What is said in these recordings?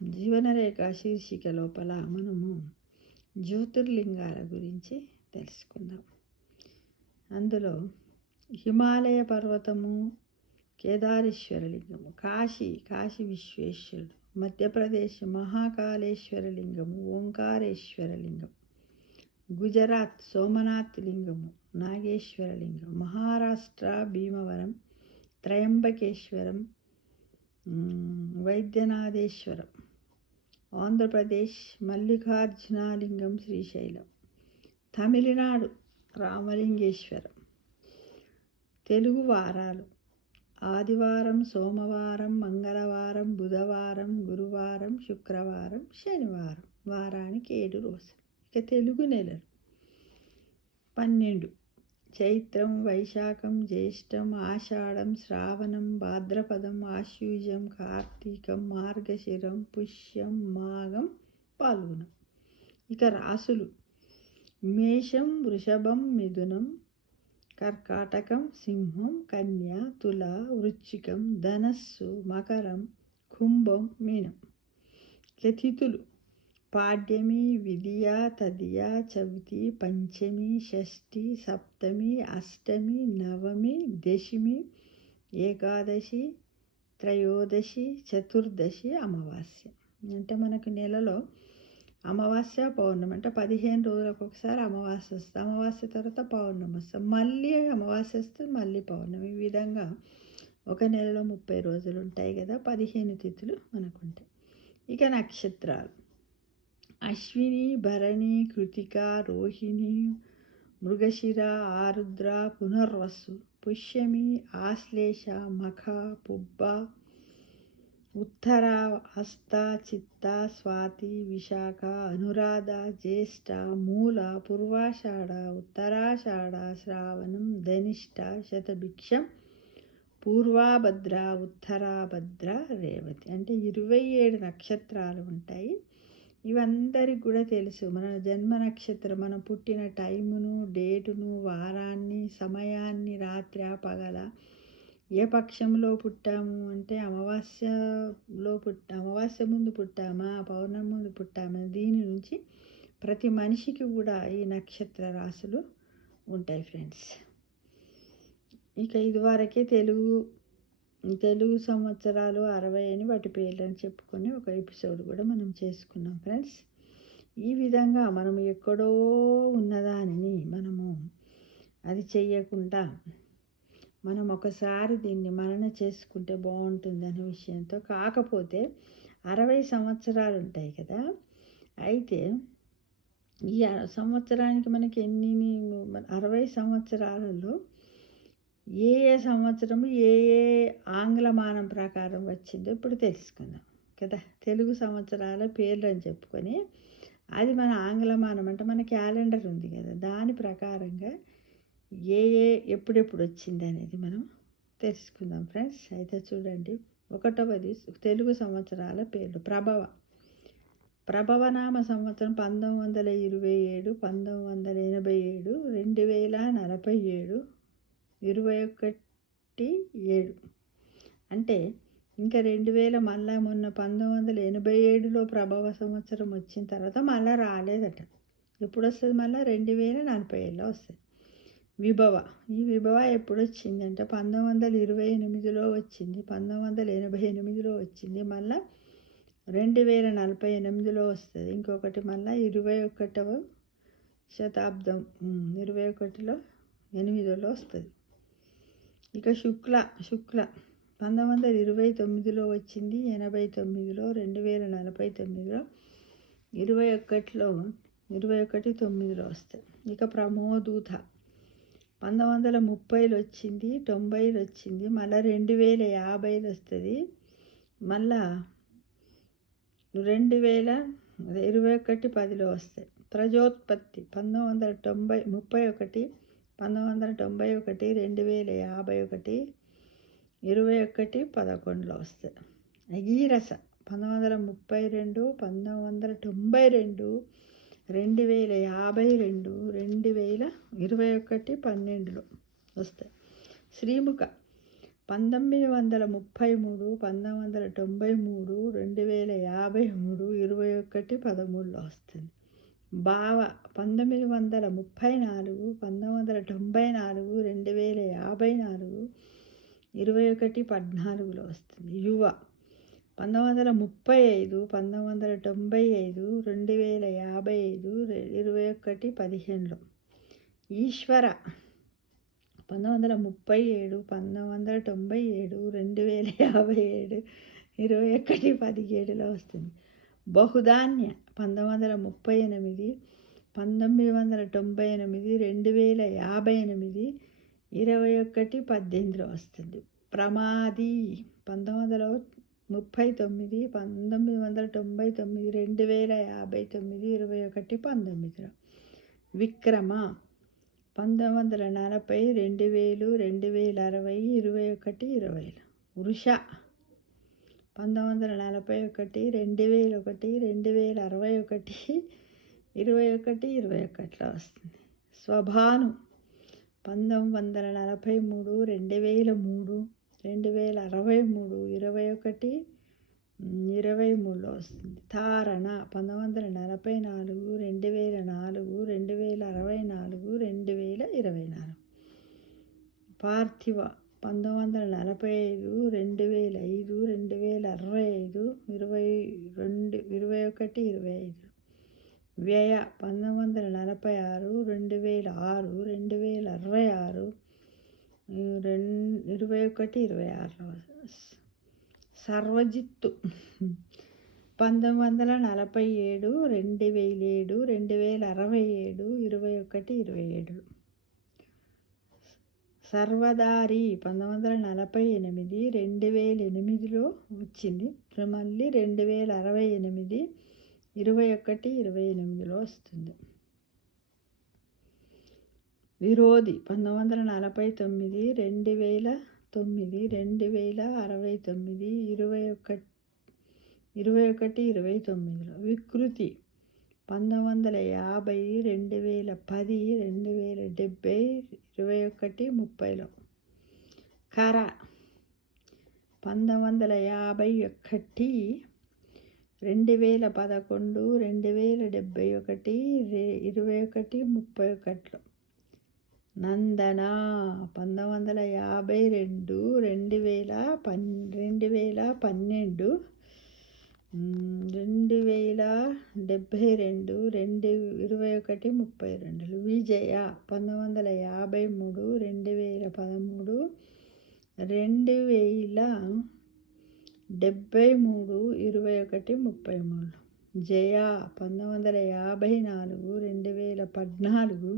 జీవనరేఖ శీర్షిక లోపల మనము జ్యోతిర్లింగాల గురించి తెలుసుకుందాం. అందులో హిమాలయ పర్వతము, కేదారేశ్వరలింగము, కాశీ విశ్వేశ్వరుడు, మధ్యప్రదేశ్ మహాకాళేశ్వర లింగము, ఓంకారేశ్వర లింగం, గుజరాత్ సోమనాథ్ లింగము, నాగేశ్వర లింగం, మహారాష్ట్ర భీమవరం, త్రయంబకేశ్వరం, వైద్యనాథేశ్వరం, ఆంధ్రప్రదేశ్ మల్లికార్జునలింగం శ్రీశైలం, తమిళనాడు రామలింగేశ్వరం. తెలుగు వారాలు: ఆదివారం, సోమవారం, మంగళవారం, బుధవారం, గురువారం, శుక్రవారం, శనివారం. వారానికి 7 రోజులు. ఇక తెలుగు నెలలు 12: చైత్రం, వైశాఖం, జ్యేష్టం, ఆషాఢం, శ్రావణం, భాద్రపదం, ఆశ్వీజం, కార్తీకం, మార్గశిరం, పుష్యం, మాఘం, పాల్గొనం. ఇక రాసులు: మేషం, వృషభం, మిథునం, కర్కాటకం, సింహం, కన్య, తుల, వృశ్చికం, ధనస్సు, మకరం, కుంభం, మీనం. ఇక తిథులు: పాడ్యమి, విదియ, తదియ, చవితి, పంచమి, షష్ఠి, సప్తమి, అష్టమి, నవమి, దశమి, ఏకాదశి, త్రయోదశి, చతుర్దశి, అమావాస్య. అంటే మనకు నెలలో అమావాస్య, పౌర్ణమి అంటే 15 రోజులకు ఒకసారి అమావాస్య వస్తుంది. అమావాస్య తర్వాత పౌర్ణమి వస్తుంది, మళ్ళీ అమావాస్య వస్తుంది, మళ్ళీ పౌర్ణమి. ఈ విధంగా ఒక నెలలో 30 రోజులు ఉంటాయి కదా, 15 తిథులు మనకు ఉంటాయి. ఇక నక్షత్రాలు: అశ్విని, భరణి, కృతిక, రోహిణి, మృగశిర, ఆరుద్ర, పునర్వసు, పుష్యమి, ఆశ్లేష, మఖ, పుబ్బ, ఉత్తర, హస్త, చిత్త, స్వాతి, విశాఖ, అనురాధ, జ్యేష్ఠ, మూల, పూర్వాషాఢ, ఉత్తరాషాఢ, శ్రావణం, ధనిష్ట, శతభిక్షం, పూర్వాభద్ర, ఉత్తరాభద్ర, రేవతి. అంటే 27 నక్షత్రాలు ఉంటాయి. ఇవందరికి కూడా తెలుసు. మన జన్మ నక్షత్రం, మనం పుట్టిన టైమును, డేటును, వారాన్ని, సమయాన్ని, రాత్రి పగల, ఏ పక్షంలో పుట్టాము అంటే అమావాస్య ముందు పుట్టామా, పౌర్ణమి ముందు పుట్టామా, దీని నుంచి ప్రతి మనిషికి కూడా ఈ నక్షత్ర రాశులు ఉంటాయి ఫ్రెండ్స్. ఇక ఇదివరకే తెలుగు సంవత్సరాలు 60 అని వాటి పేర్లను చెప్పుకొని ఒక ఎపిసోడ్ కూడా మనం చేసుకున్నాం ఫ్రెండ్స్. ఈ విధంగా మనం ఎక్కడో ఉన్నదానిని మనము అది చెయ్యకుండా మనం ఒకసారి దీన్ని మనన చేసుకుంటే బాగుంటుంది అనే విషయంతో. కాకపోతే 60 సంవత్సరాలు ఉంటాయి కదా, అయితే ఈ సంవత్సరానికి మనకి 60 సంవత్సరాలలో ఏ సంవత్సరము ఏ ఆంగ్లమానం ప్రకారం వచ్చిందో ఇప్పుడు తెలుసుకుందాం కదా. తెలుగు సంవత్సరాల పేర్లు అని చెప్పుకొని, అది మన ఆంగ్లమానం అంటే మన క్యాలెండర్ ఉంది కదా, దాని ప్రకారంగా ఎప్పుడెప్పుడు వచ్చింది అనేది మనం తెలుసుకుందాం ఫ్రెండ్స్. అయితే చూడండి, 1వది తెలుగు సంవత్సరాల పేర్లు. ప్రభవనామ సంవత్సరం 1927, 1987, 2047, 21/7. అంటే ఇంకా 2000 మళ్ళా మొన్న 1987లో ప్రభవ సంవత్సరం వచ్చిన తర్వాత మళ్ళీ రాలేదట. ఎప్పుడు వస్తుంది? మళ్ళీ 2047లో వస్తుంది. ఈ విభవ ఎప్పుడు వచ్చిందంటే 1928లో వచ్చింది, 1988లో వచ్చింది, మళ్ళీ 2048లో వస్తుంది. ఇంకొకటి మళ్ళీ 21వ శతాబ్దం 21లో 8లో వస్తుంది. ఇక శుక్ల 1929లో వచ్చింది, 89లో, 2049లో, 21/9లో వస్తుంది. ఇక ప్రమోదూత 1930లో వచ్చింది, 90లో వచ్చింది, మళ్ళీ 2050లో వస్తుంది, మళ్ళా 2021/10లో వస్తాయి. ప్రజోత్పత్తి 1931, 2051, 21/11లో వస్తుంది. అగీరస 1932, 1992, 2052, 2021/12లో వస్తాయి. శ్రీముఖ 1933, 1993, 2050, 1953 21/13లో వస్తుంది. బావ 1934 1994 2054 21/14లో వస్తుంది. యువ 1935 1995 2055 21/15లో. ఈశ్వర 1937 1997 2057 21/17లో వస్తుంది. బహుధాన్య 1938 1998 2058 21/18లో వస్తుంది. ప్రమాది 1939 1999 2059 21/19లో. విక్రమ 1940 2000 2060 21/20లో. వృష 1941 2001 2061 21/21లో వస్తుంది. స్వభాను 1943 2003 2063 21/23లో వస్తుంది. తారణ 1944 2004 2064 2024. పార్థివ 1945 2005 2065 21/25. వ్యయ 1946 2006 2066 21/26లో. సర్వజిత్తు 1947 2007 2067 21/27. సర్వదారి 1948 2008లో వచ్చింది. మళ్ళీ 2068 21/28లో వస్తుంది. విరోధి 1949 2009 2069 21/29లో. వికృతి 1950 2010 2070 21/30లో. కర 1951 2011 2071 21/31లో. నందన 1952 2012 2072 21/32. విజయ 1953 2013 2073 21/33లో. జయ 1954 2014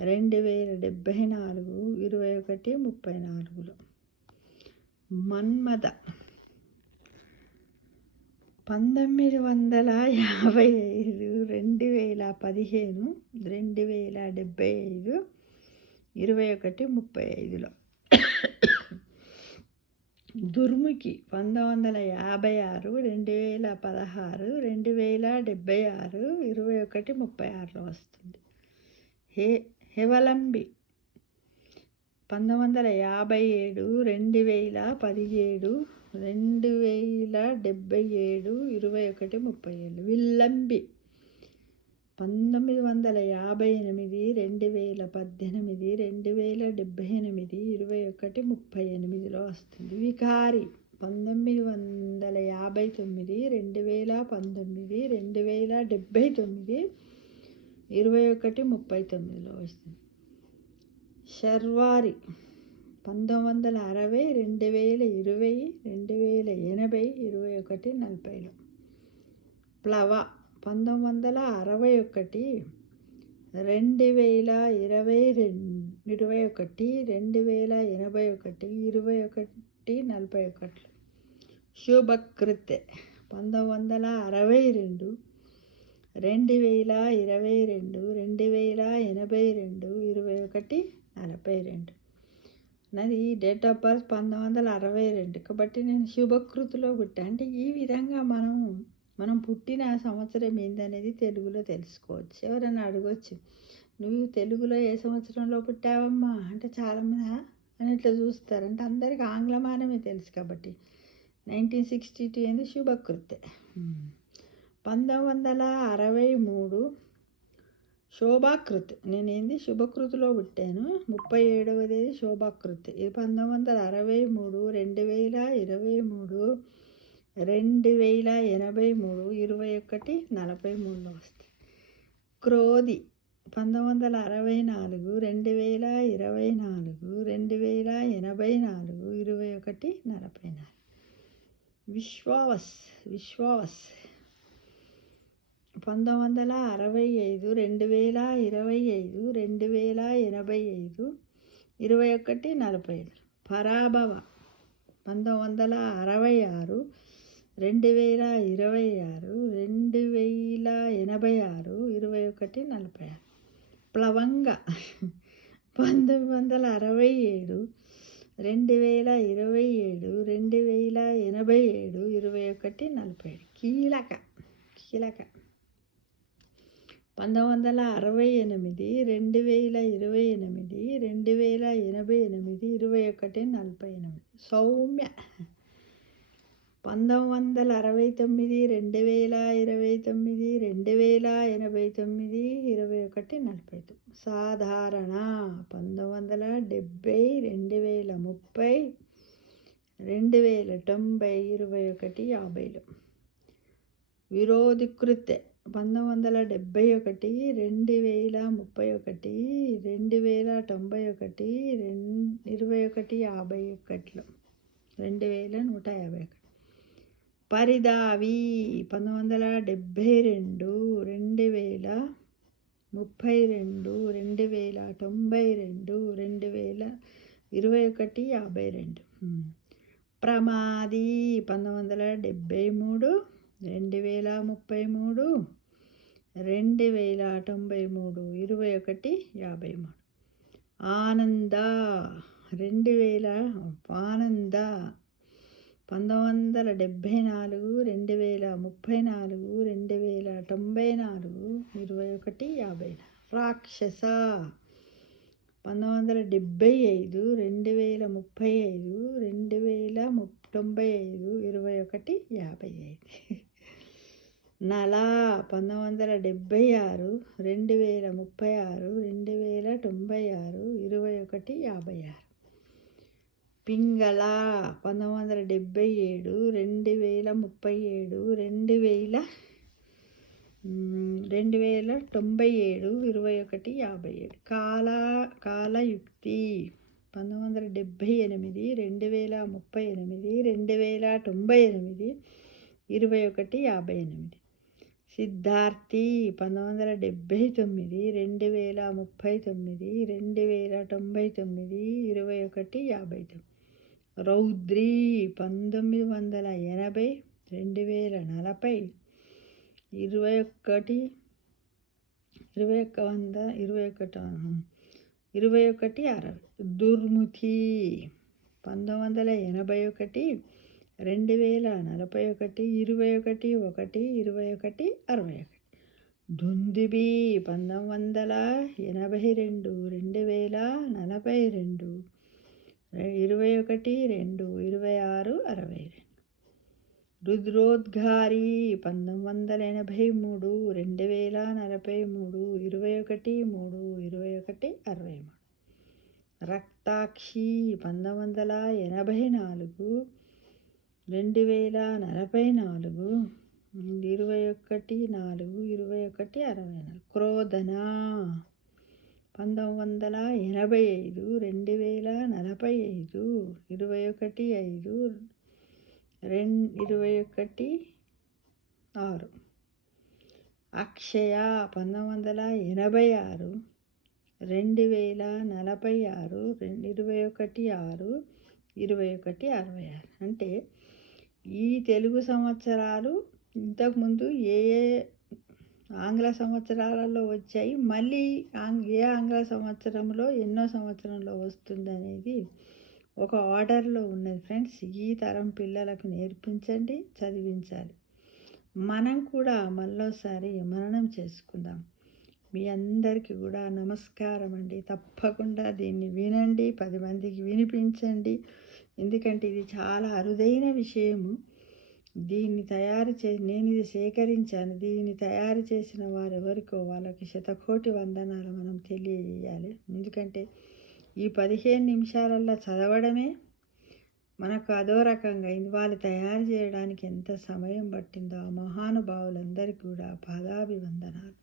2074 21/34లో. మన్మథ 1955 2015 2075 21/35లో. దుర్ముఖి 1956 2016 2076 21/36లో వస్తుంది. హేవలంబి 1957 2017 2077 21/37. విల్లంబి 1958 2018 2078 21/38లో వస్తుంది. వికారి 1959 2019 2079 21/39లో వస్తుంది. శర్వారి 1960 2020 2080 21/40లో. ప్లవ 1961 2021 2081 21/41లో. శుభకృత్ 1962 2022 2082 21/42. నాది డేట్ ఆఫ్ బర్త్ 1962 కాబట్టి నేను శుభకృతిలో పుట్టా. అంటే ఈ విధంగా మనం పుట్టిన సంవత్సరం ఏందనేది తెలుగులో తెలుసుకోవచ్చు. ఎవరైనా అడగవచ్చు, నువ్వు తెలుగులో ఏ సంవత్సరంలో పుట్టావమ్మా అంటే చాలామంది అని ఇట్లా చూస్తారు. అంటే అందరికీ ఆంగ్లమానమే తెలుసు కాబట్టి 1962 ఏంది శుభకృత్. 1963 శోభాకృత్. నేనేంది శుభకృతిలో పుట్టాను. 37వ తేదీ శోభాకృత్. ఇది 1963, 2023, 2083, 21, 43లో వస్తాయి. క్రోధి 1964, 2024, 2084, 21, 44. విశ్వావస్ 1965, 2025, 2085, 21, 45. పరాభవ 1966, 2026, 2086, 21, 46. ప్లవంగ 1967, 2027, 2087, 21, 47. కీలక 1968, 2028, 2088, 21, 48. సౌమ్య 1969, 2029, 2089, 21, 49. సాధారణ 1970, 2030, 2090, 21, 50. విరోధికృత్ 1971, 2031, 2091, 21, 51. 2151. పరిదావి 1972, 2032, 2092, 2021, 52. ప్రమాది 1973, 2033, 2093, 21, 53. ఆనంద 1974, 2034, 2034, 2094, 21, 54. రాక్షస 1975, 2035, 2095, 21, 55. నల 1976, 2036, 2096, 21, 56. పింగళ 1977, 2037, 2097, 21, 57. కాలయుక్తి 1978, 2038, 2098, 21, 58. సిద్ధార్థి 1979, 2039, 2099, 21, 59. రౌద్రి 1980, 2040, 21, 60. దుర్ముఖి 1981, 2041, 21, 21, 61. దుందుబి 1982, 2042, 21, 2, 26, 62. రుద్రోద్గారి 1983, 2043, 21, 3, 21, 63. రక్తాక్షి 1984, 2044, 21, 4, 21, 64. క్రోధన 1985, 2045, 21, 5, 21, 6. అక్షయ 1986, 2046, 21, 6, 21, 66. అంటే ఈ తెలుగు సంవత్సరాలు ఇంతకుముందు ఏ ఆంగ్ల సంవత్సరాలలో వచ్చాయి, మళ్ళీ ఏ ఆంగ్ల సంవత్సరంలో ఎన్నో సంవత్సరంలో వస్తుంది అనేది ఒక ఆర్డర్లో ఉన్నది ఫ్రెండ్స్. ఈ తరం పిల్లలకు నేర్పించండి, చదివించాలి. మనం కూడా మళ్ళోసారి మననం చేసుకుందాం. మీ అందరికీ కూడా నమస్కారం అండి. తప్పకుండా దీన్ని వినండి, 10 మందికి వినిపించండి. ఎందుకంటే ఇది చాలా అరుదైన విషయము. నేను ఇది సేకరించాను. దీన్ని తయారు చేసిన వారెవరికో వాళ్ళకి శతకోటి వందనాలు మనం తెలియజేయాలి. ఎందుకంటే ఈ 15 నిమిషాలల్లో చదవడమే మనకు అదో రకంగా అయింది. వాళ్ళు తయారు చేయడానికి ఎంత సమయం పట్టిందో ఆ మహానుభావులందరికీ కూడా పాదాభివందనాలు.